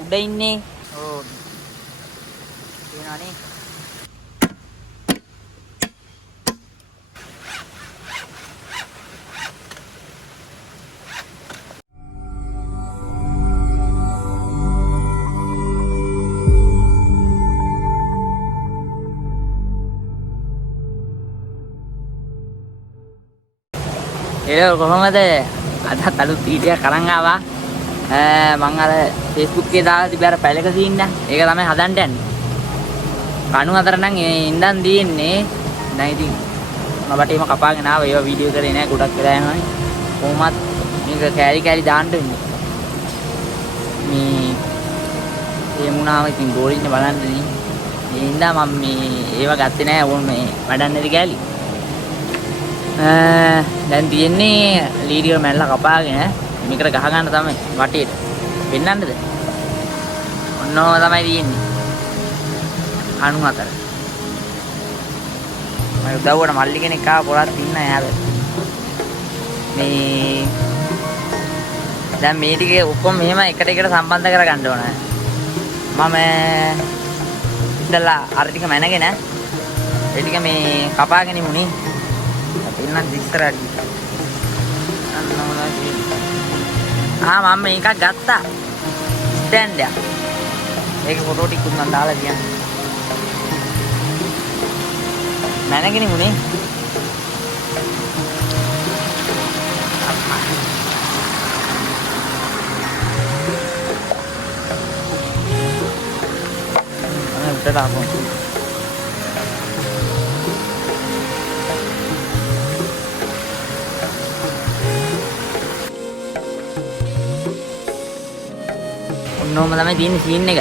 උඩ ඉන්නේ. ඕ. තියෙනවනේ. ඒක කොහොමද අද අලුත් වීඩියෝ කරන් ආවා මම අර Facebook එකේ දාලා තිබ්බ අර පැලක සීන් එක ඒක තමයි හදන්න යන්නේ කණු අතර නම් ඉඳන් දින්නේ දැන් ඉතින් මම බටේම කපාගෙන ආවා ඒවා වීඩියෝ කරේ නෑ ගොඩක් වෙලා යනවානේ කොහොමත් මේක කෑලි කෑලි දාන්න වෙන්නේ මේ ඒ මුණාව ඉතින් ගෝලින්න බලන්නනේ ඒ ඉඳන් මම මේ ඒවා ගත්තේ නෑ ඕන මේ වඩන්නේද කෑලි දැන් තියෙන්නේ ලීඩියෝ මැල්ල කපාගෙන මේකට ගහ ගන්න තමයි වටේට පෙන්නන්නද ඔන්නෝ තමයි තියෙන්නේ කණු අතර මම උදව්වට මල්ලි කෙනෙක් ආව පොරක් තින්න යාළුවා මේ දැන් මේ ටිකේ ඔක්කොම මෙහෙම එකට එකට සම්බන්ධ කරගන්න ඕන මම ඉතලා අර ටික මැනගෙන ඒ ටික මේ කපාගෙන ඉමුනේ එන්න ඉස්සරහට මම මේකක් ගත්තා ස්ටෑන්ඩ් එක ඒක ෆොටෝ ටිකක් මම දාලා තියන්නේ මැනගෙන ඉමුනේ අනේ උඩට ආපහු ඔන්නෝම තමයි තියෙන්නේ සීන් එක.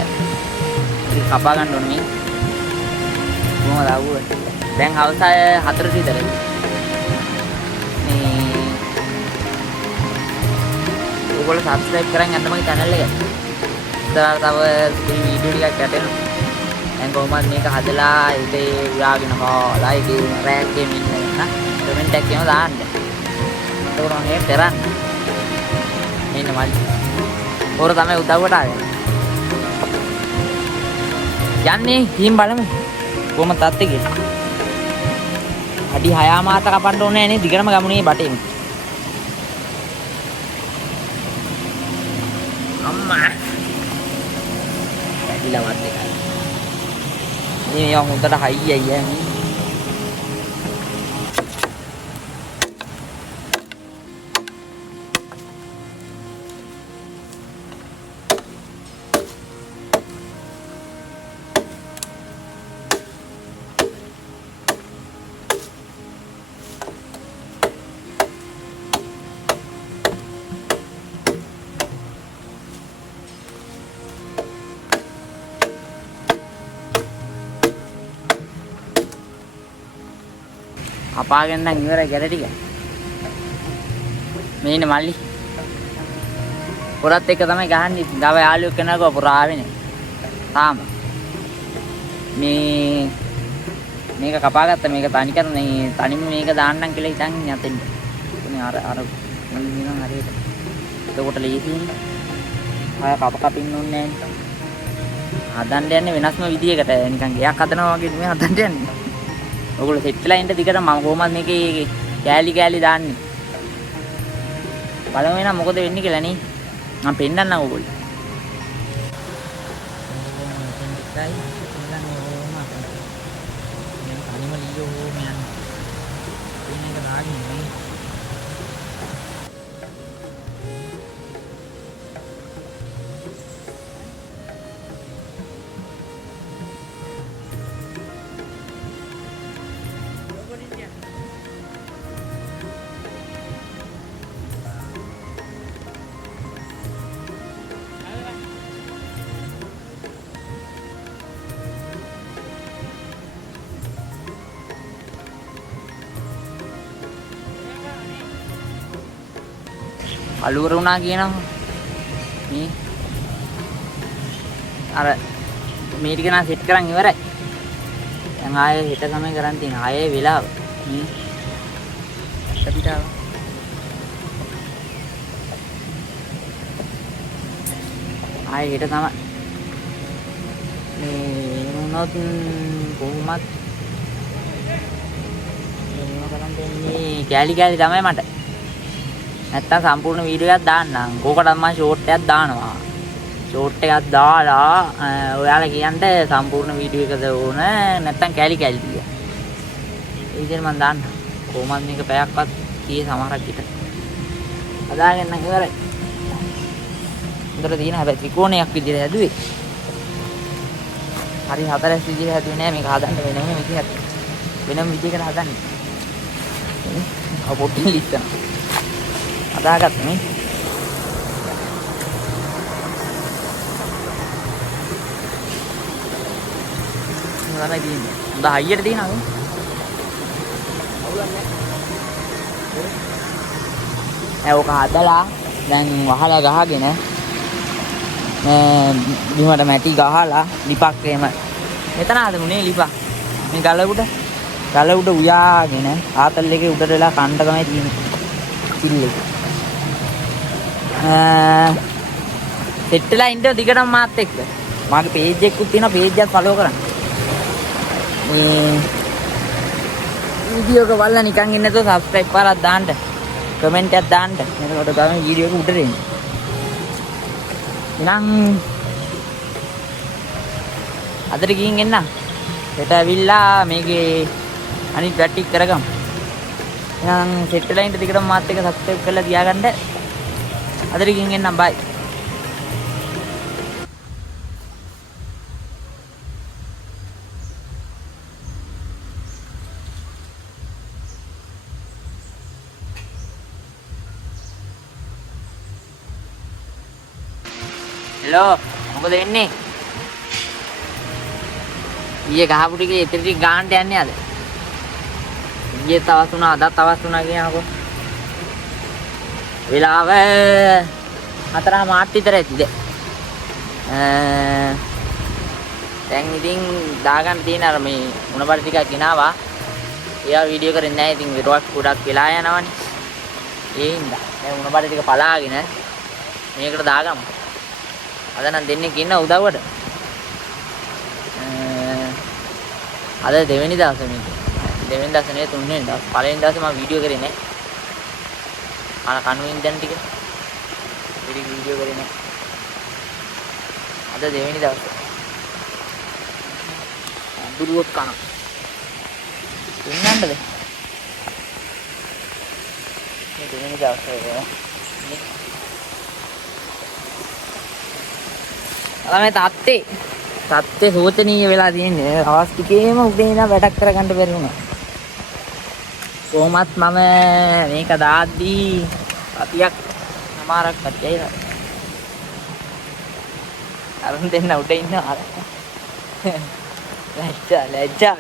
ඉතින් කපා ගන්න ඕනේ මේ. කොහොමද ආවුවේ? දැන් හවස 4ට විතර. මේ ඔයගොල්ලෝ subscribe කරන් යන්න මගේ channel එක. ඉතින් තව වීඩියෝ ටිකක් යටෙනවා. දැන් කොහොමද මේක හදලා ඒකේ වියාගෙන හොලා ඒකේ රෑක් එකේ ඉන්න නා කමෙන්ට් එකක් එහෙම දාන්න. ඒක නම් මේ කරන්න. මෙන්න මල්ලි. ඕර තමයි උදව්වට ආවේ. යන්නේ හිම් බලමු. කොහොම තත්ත්වෙ අඩි 6 මාත කපන්න ඕනේ නේ දිගටම ගමුනේ බටේම. අම්මා. ඇදිලා වත් එකයි. මේ හොඳට හයියයි යන්නේ. අපාගෙන නම් ඉවරයි ගැට ටික. මේ ඉන්න මල්ලි. පොරත් එක තමයි ගහන්නේ. ගාව යාළුවෙක් කෙනාකෝ පොර ආවේ නේ. තාම. මේක කපාගත්ත මේක තනි කර මේ තනිම මේක දාන්නම් කියලා හිතන් යතෙන්න. ඉතින් අර මල්ලි නිකන් හරියට. ඒකට ලීසින්නේ. ආය කපින්න ඕනේ නැහැ. හදන්න යන්නේ වෙනස්ම විදියකට. නිකන් ගයක් හදනවා වගේ නෙමෙයි හදන්න යන්නේ. ඔයගොල්ලෝ සෙට් වෙලා ඉන්න දිගට මම කොහොමද මේකේ කෑලි දාන්නේ බලමු එන මොකද වෙන්නේ කියලා නේ මම පෙන්නන්නම් ඔයගොල්ලෝ අලුවර වුණා කියනවා මේ අර මේ ටික නා සෙට් කරන් ඉවරයි දැන් ආයේ හෙට තමයි කරන් තියෙන්නේ ආයේ වෙලාව මේ අපිට ආයේ හෙට තමයි මේ වුණොත් කොහොමත් මොන කරන් දෙන්නේ කැලි තමයි මට. නැත්තම් සම්පූර්ණ වීඩියෝ එකක් දාන්නම්. කෝකටත් මම ෂෝට් එකක් දානවා. ෂෝට් එකක් දාලා ඔයාලා කියන්න සම්පූර්ණ වීඩියෝ එකද ඕන නැත්තම් කැලි කියලා. ඒ විදිහට මම දාන්න. කොහොමද මේක පැයක්වත් කීයේ සමහරක් විතර. අදාගෙන නම් ඉවරයි. උඩට තියෙන හැබැයි ත්‍රිකෝණයක් විදිහට හැදුවේ. හරි හතරස් විදිහට හැදුවේ නෑ මේක හදන්න වෙනම විදිහක්. වෙනම විදිහකට හදන්නේ. අපොටින් ලිස්සන. අදාගත්ත නේ. මොනවද තියෙන්නේ? හොඳ හයියට තියෙනවා නේ. අවුලක් නෑ. ඔක හදලා දැන් වහලා ගහගෙන බිමට මැටි ගහලා ලිපක් එහෙම මෙතන හදමුනේ ලිපක් මේ ගල උඩ උයාගෙන ආතල් එකේ උඩට වෙලා කණ්ඩ තමයි තියෙන්නේ සිල් එක සෙට් වෙලා ඉන්න දිගටම මාත් එක්ක මගේ පේජ් එකකුත් තියෙනවා පේජ් එකත් ෆලෝ කරන්න මේ වීඩියෝ එක බලලා නිකන් ඉන්න නැතුව සබ්ස්ක්‍රයිබ් පාරක් දාන්න කමෙන්ට් එකක් දාන්න එතකොට ගමන් වීඩියෝ එක උඩට එන්නේ ඉතින් අදට ගිහින් එන්න හෙට ඇවිල්ලා මේකේ අනිත් පැටි කරගමු එහෙනම් සෙට් වෙලා ඉන්න දිගටම මාත් එක්ක සබ්ස්ක්‍රයිබ් කරලා තියාගන්න අදට ගිහින් එන්නම් බයි Hello, මොකද වෙන්නේ? ඊයේ ගහපු ටිකේ ඉතින් ටික ගාන්න යන්නේ අද. ඊයේ තවස් වුණා අදත් තවස් වුණා කියනකො. වෙලාව 4:00 විතර ඇතිද? දැන් ඉතින් දාගන්න තියෙන අර මේ මොනබර ටිකක් ගෙනාවා. එයා වීඩියෝ කරන්නේ නැහැ ඉතින් විරවක් ගොඩක් වෙලා යනවනේ. ඒ හින්දා දැන් මොනබර ටික පලාගෙන මේකට දාගමු. අද නම් දෙන්නෙක් ඉන්න උදව්වට. අද දෙවෙනි දවසේ මේක. දෙවෙනි දවසේ නෙවෙයි තුන්වෙනි දවස්. පළවෙනි දවසේ මම වීඩියෝ කරේ නෑ. කනුවෙන් දැන් ටික. වීඩියෝ කරේ නෑ. අද දෙවෙනි දවසේ. දුරුවක් කන. ඉන්නන්නද? මේ දෙවෙනි දවසේ අලමේ තාත්තේ සෝචනීය වෙලා තියෙන්නේ. අවස් ටිකේම උදේ ඉඳන් වැඩක් කරගන්න බැරි වුණා. කොහොමත් මම මේක දාද්දී සතියක් සමාරක් කච්චයි. අරුන් දෙන්න උඩ ඉන්නවා අර. ලැජ්ජා.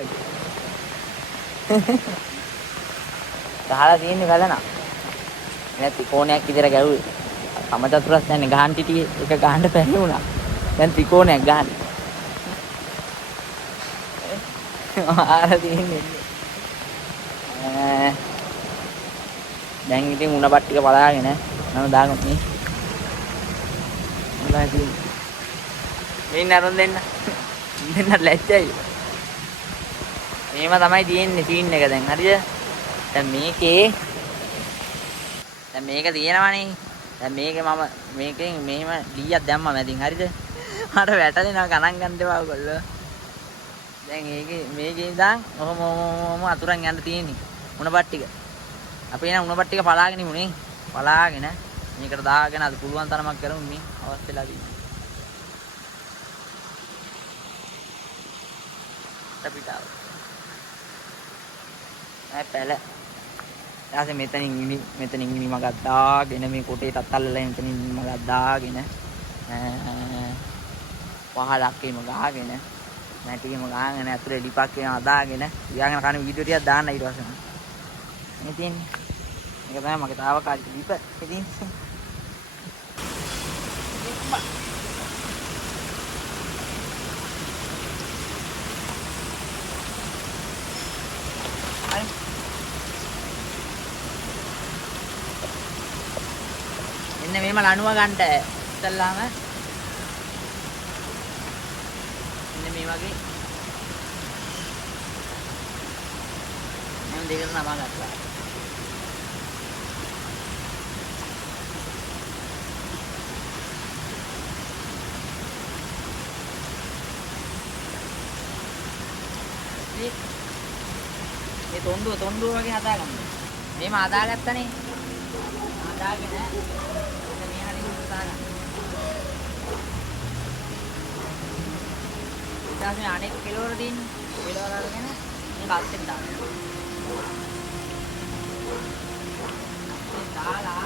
ගහලා තියෙන්නේ බලන. නැති කෝණයක් විතර ගැහුවේ. සමචතුරස් නැන්නේ ගහන් ටිටියේ එක ගහන්න බැරි වුණා. දැන් ත්‍රිකෝණයක් ගන්න. ආර තියෙන්නේ. දැන් ඉතින් උණ පට්ටික බලාගෙන නම දාගමු නේ. මොනවද මේ නරන් දෙන්න. දෙන්න ලැජ්ජයි. මේව තමයි තියෙන්නේ සීන් එක දැන් හරිද? දැන් මේක තියෙනවනේ. දැන් මේකේ මම මේකෙන් මෙහෙම ඩීයක් දැම්මා මැදින් හරිද? මට වැටෙනවා ගණන් ගන්න දෙපා ඔයගොල්ලෝ. දැන් මේකේ ඉඳන් ඔහොම අතුරන් යන්න තියෙන්නේ. උණපත් ටික. අපි එන උණපත් ටික පලාගෙන ඉමුනේ. පලාගෙන මේකට දාගෙන අද පුළුවන් තරමක් කරමු මේ අවස්ථාවේදී. අපිටාව. පැල. ඊට මෙතනින් ඉනි මගක් දාගෙන මේ කොටේටත් අල්ලලා මෙතනින් මගක් දාගෙන පහලක් එම ගහගෙන මැටිම ගහගෙන ඇතුලේ ලිපක් වෙන හදාගෙන ඊයගෙන කන වීඩියෝ ටිකක් දාන්න ඊට පස්සේ මේ තියෙන්නේ මේක තමයි මගේ තාවකාලික ලිප ඉතින් එන්න මේම ලණුව ගන්නට ඉස්සල්ලාම වගේ මම දෙකට නමා ගත්තා. මේ තොණ්ඩුව වගේ හදාගන්න. මේම හදාගත්තනේ. හදාගෙන මේ හරියට හදාගන්න. ඊට පස්සේ අනෙක් කෙලවර දින්න. කෙලවර අරගෙන මේක අත්ෙන් දාන්න. මේ දාලා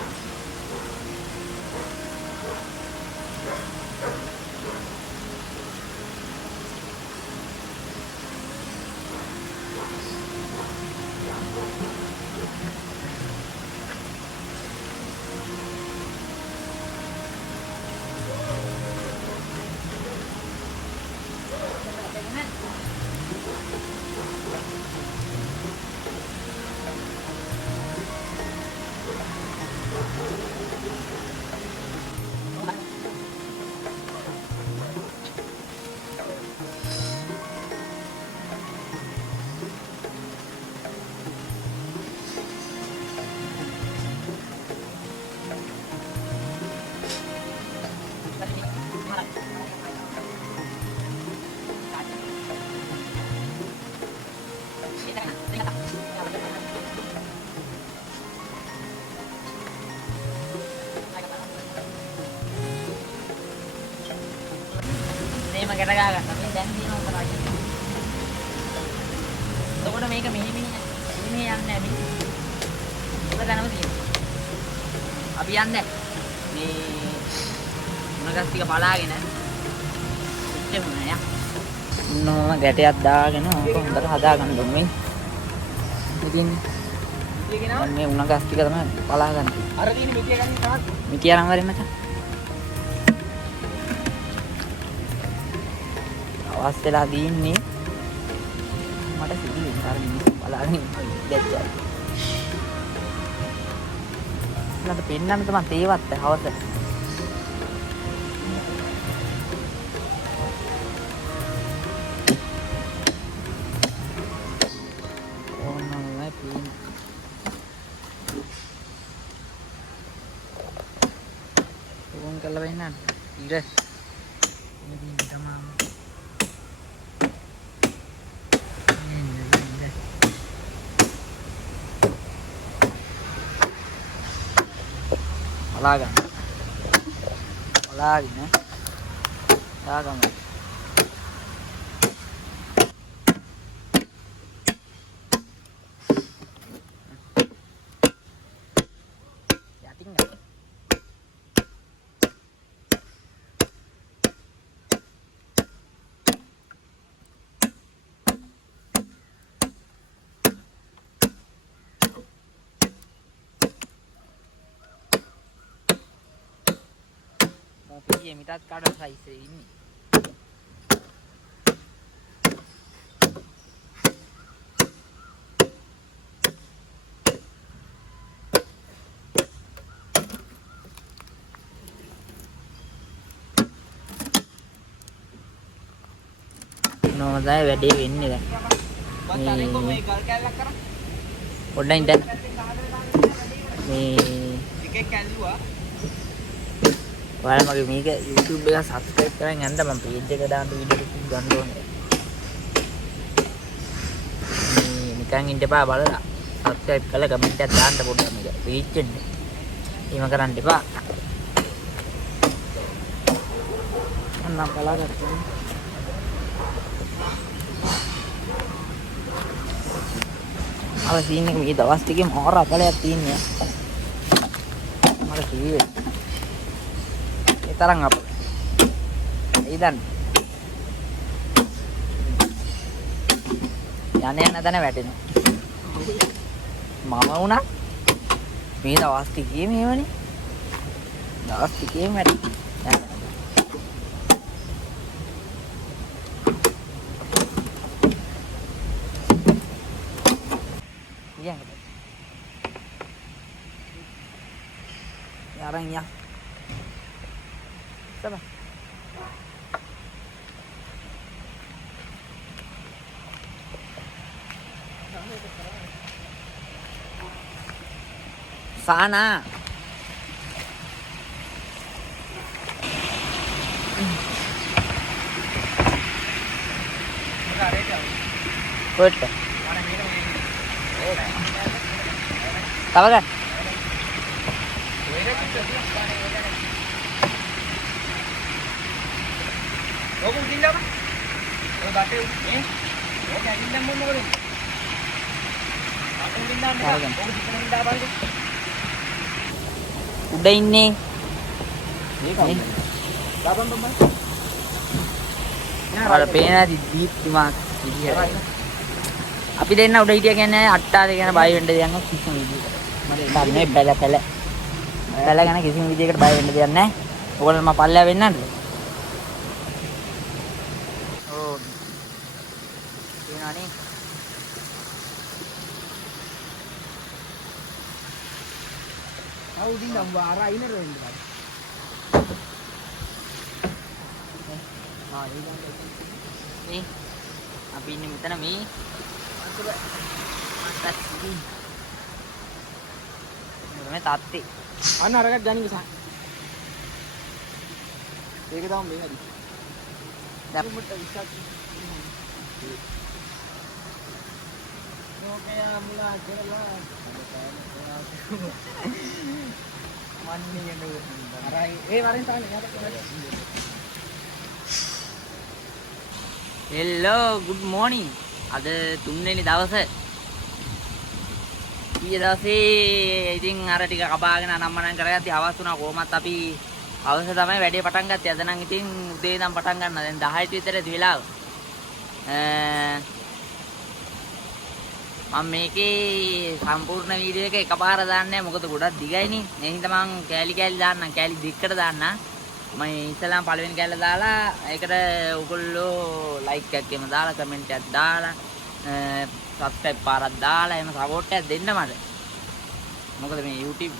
මේම ගැට ගා ගන්න. මේ දැන් තියෙන උතරයි. එතකොට මේක මෙහෙ යන්නේ නැහැ මේ. ඔබ දැනම තියෙනවා. අපි යන්නේ මේ මුණගස් ටික පලාගෙන ඉච්චෙමු නෑ. නෝ ගැටයක් දාගෙන ඕක හොඳට හදා ගන්න ඕනේ. ඉතින් මේ මුණගස් ටික තමයි පලා ගන්න. අර තියෙන මිටිය ගන්න තමයි. මිටිය අරන් වරින් මචං. අවස්ථලා දීන්නේ මට සිදුවේ අර මිනිස්සු බලාගෙන දැක්කා. මට පෙන්නන්න තමයි තේවත් හවස. ඕනමයි පේන. ඕන් කළා වෙන්නන්න. ඉර. මේ තමයි Palagan. Palagin Palagan. Ya tinggal. Tapi minta kadang size ini. No, saya වැඩි වෙන්නේ දැන්. පොඩ්ඩක් ඉඳන්. මේ එකෙක් කැල්ලුවා. ඔයාලා මගේ මේක YouTube එක subscribe කරන් යන්න මම page එක දාන්න වීඩියෝ ටික ගන්න ඕනේ. මේ නිකන් ඉන්න එපා බලලා subscribe කරලා comment එකක් දාන්න පොඩ්ඩක් මේක reach වෙන්න. එහෙම කරන්න එපා. අන්න බලාගත්තා. අර සීන් එක මේ දවස් ටිකේ මාර අපලයක් තියෙන්නේ. මට කිව්වේ තරම් අප ඉදන් යන්න තැන වැටෙනවා මම වුණා මේ දවස් ටිකේ මේවනේ දවස් ටිකේම වැටි Yarang ya. Sama. Sana. Good. Tahu kan? Udah ini. Ada pena di deep di mak. අපි දෙන්න උඩ හිටිය කියන්නේ අට්ටාලේ ගැන බය වෙන්න දෙයක් නැහැ කිසිම විදිහකට. මට දන්නේ බැල ගැන කිසිම විදිහකට බය වෙන්න දෙයක් නැහැ. ඔයගොල්ලෝ මම පල්ලෙහා වෙන්නද? ඕ. දිනානේ. අවුදින් නම් වාරා ඉනර වෙන්න බෑ. නේ. අපි ඉන්නේ මෙතන මේ මේ තාත්තේ අන්න අරකට ගනින් ගසා. ඒක තමයි මේ හරි. දැන් මුට විශ්වාස. ඕකේ මුලා කරලා. මන්නේ නේද? අරයි ඒ වරෙන් තාන්නේ යාට. hello good morning අද 3 වෙනි දවසේ ඊයේ දවසේ ඉතින් අර ටික කපාගෙන අනම්මනම් කරගත්තා හවස් වුණා කොහොමත් අපි හවස තමයි වැඩේ පටන් ගත්තේ අද නම් ඉතින් උදේ ඉඳන් පටන් ගන්නවා දැන් 10ට විතර ඇති වෙලාව මම මේකේ සම්පූර්ණ වීඩියෝ එක එකපාර දාන්නේ මොකද ගොඩක් දිගයිනේ ඒ හින්දා මම කෑලි දාන්නම් කෑලි දිග්කට දාන්නම් මම ඉස්සලාම පළවෙනි කැල්ල දාලා ඒකට ඔයගොල්ලෝ ලයික් එකක් එහෙම දාලා කමෙන්ට් එකක් දාලා සබ්ස්ක්‍රයිබ් පාරක් දාලා එහෙම සපෝට් එකක් දෙන්න මට. මොකද මේ YouTube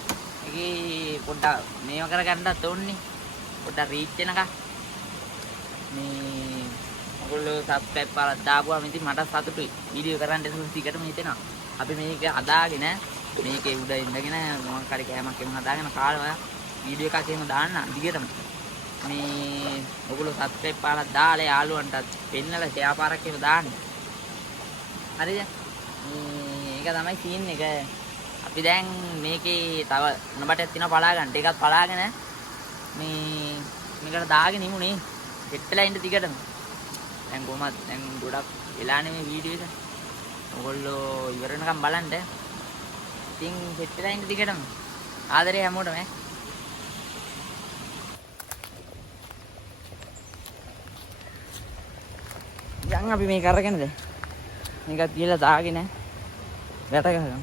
එකේ පොඩ්ඩක් මේව කරගන්නත් ඕනේ. පොඩ්ඩක් රීච් වෙනකම්. මේ ඔයගොල්ලෝ සබ්ස්ක්‍රයිබ් පාරක් දාපුවාම ඉතින් මට සතුටුයි. වීඩියෝ කරන්න සුසිකටම හිතෙනවා. අපි මේක හදාගෙන මේකේ උඩ ඉඳගෙන මොකක් හරි කෑමක් එහෙම හදාගෙන කාලා වීඩියෝ එකක් එහෙම දාන්න දිගටම. මේ ඔයගොල්ලෝ සබ්ස්ක්‍රයිබ් පාරක් දාලා යාළුවන්ටත් පෙන්නලා ෂෙයා පාරක් එහෙම දාන්න. හරිද? මේක තමයි සීන් එක. අපි දැන් මේකේ තව නබටයක් තියෙනවා පලා ගන්න. ඒකත් පලාගෙන මේ මේකට දාගෙන ඉමුනේ. සෙට්ටලා ඉන්න දිගටම. දැන් කොහමද දැන් ගොඩක් වෙලානේ මේ වීඩියෝ එක. ඔයගොල්ලෝ ඉවර වෙනකම් බලන්න. ඉතින් සෙට්ටලා ඉන්න දිගටම. ආදරේ හැමෝටම ඈ. දැන් අපි මේක අරගෙනද මේකත් ගිහලා දාගෙන වැට ගහගමු